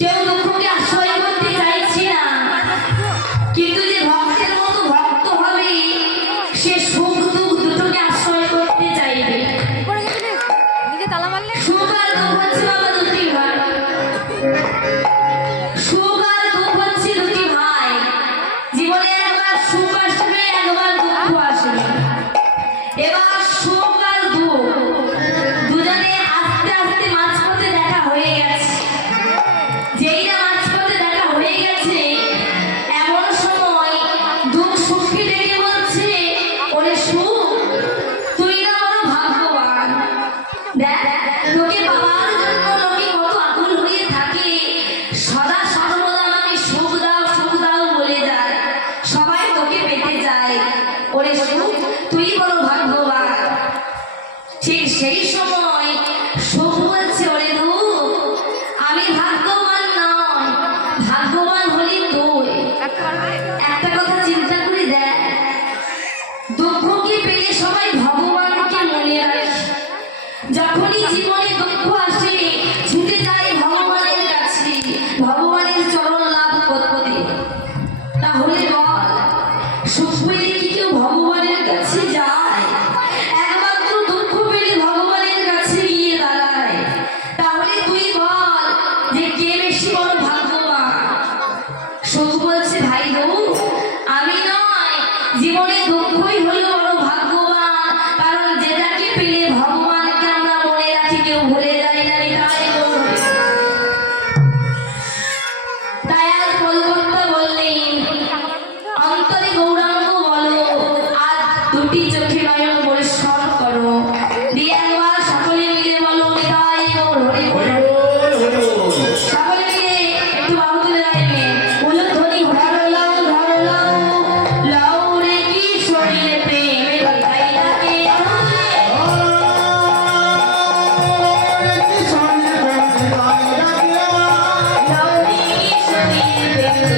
কেউ দুঃখকে আশ্রয় করতে চাইছে না, কিন্তু যে ভক্তের মতো ভক্ত হবে সে সুখ দুঃখ দুটোকে আশ্রয় করতে চাইবে। সুখ আর দুঃখ হচ্ছে বাবা দুটি ভাই, সুখ আর দুঃখ হচ্ছে দুটি ভাই। জীবনে একবার সুখ আসবে, একবার দুঃখ আসবে। এবার সুখ আর দুঃখ দুজনে আস্তে আস্তে মাঝপথে দেখা হয়ে গেছে। যেই না মাঝপথে দেখা হয়ে গেছে, এমন সময় দুঃখ সুখকে ডেকে বলছে, ওরে সুখ, তুই না বড় ভাগ্যবান। দেখ, তোকে পাওয়ার জন্য লোকে কত আকুল হয়ে থাকে, সদা সর্বদা আমাকে সুখ দাও বলে যায়, সবাই তোকে পেতে যায়। ওরে সুখ, তুই বড় ভাগ্যবান। ঠিক সেই সময় সুখ বলছে, ওরে দুঃখ, আমি ভাগ্যবান নয়, ভাগ্যবান হলি তুই। একটা কথা চিন্তা করে দেখ, দুঃখকে পেয়ে সবাই ভগবানকে মনে রাখে। যখনই জীবনে দুঃখ আসে ছুটে যায় ভগবানের কাছে, ভগবানের চরণ লাভ করতে। তাহলে বল, সুখ পেলে কি কেউ ভগবানের কাছে যায়? একমাত্র দুঃখ পেলে ভগবানের কাছে গিয়ে দাঁড়ায়। তাহলে তুই বল যে কে বেশি বড় ভাগ্যবান? সুখ বলছে, ভাই দুঃখ, আমি নয়, জীবনে দুঃখই হলো বড় ভাগ্যবান। কারণ যেটাকে পেলে ভগবানকে আমরা মনে রাখি, কেউ ভুলে যায় না। তাই তাই আজ কলকাতা বললেন, অন্তরে গৌরাঙ্গ বলো, আজ দুটি চোখে নয়ন পরিষ্কার করো, দিয়ে একবার সকলে মিলে বলো, নিতাই গৌর হরি বল। সকলে মিলে একটু বাহু তুলে দাঁড়াবেন, উলুধ্বনি ধরলাও ধরলাও, লাউ রে কি শরীরে প্রেমে নিতাই ডাকে লাউ রে কি শরীরে প্রেমে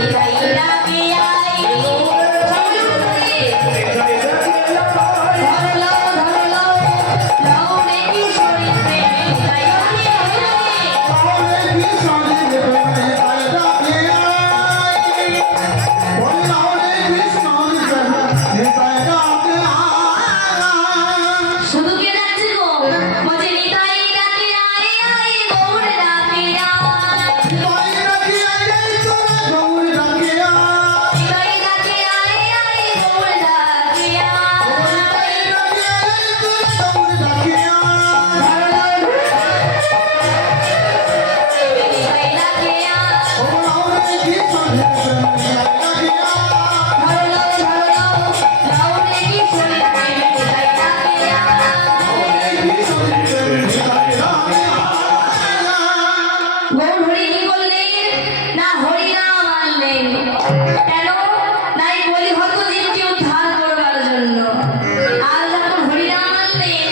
নিতাই ডাকে আয়। ধরলাও ধরলাও, লাউ রে কি শরীরে প্রেমে নিতাই শুধু কে ডাকছে গো? বলছে নিতাই ডাকে আয় আয়, গৌর ডাকে আয়। নিতাই ডাকে আয় আয়, গৌর ডাকে আয়। ধরলাও নিতাই ডাকে আয়, ধরলাও ধরলাও, লাউ রে কি শরীরে প্রেমে নিতাই ডাকে আয়। গৌর হরি কি করলেন? না হরি নাম আনলেন। কেন? নাই বলি হত জীবকে উদ্ধার করবার জন্য। আর যখন হরি নাম আনলেন,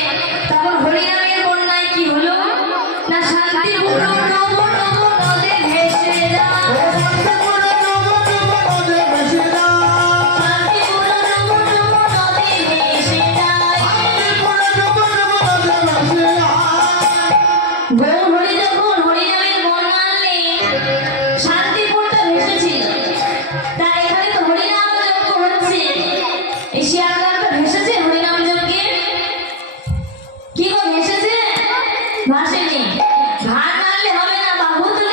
তখন হরি নামের বন্যায় কি হলো? না শান্তিপূর্ণ নব নব নদে ভেসে যায়, শান্তিপূর্ণ নব নব নদে ভেসে যায়। গৌর হরি যখন হরি নামের বন্যা আনলেন, শান্তিপুরটা ভেসেছিল। তাই এখানে তো হরিনাম যজ্ঞ হচ্ছে, এই শিয়ালদাটা ভেসেছে হরিনাম যজ্ঞে? কি গো ভেসেছে? ভাসেনি। ভার মারলে হবে না, বাহু তুলে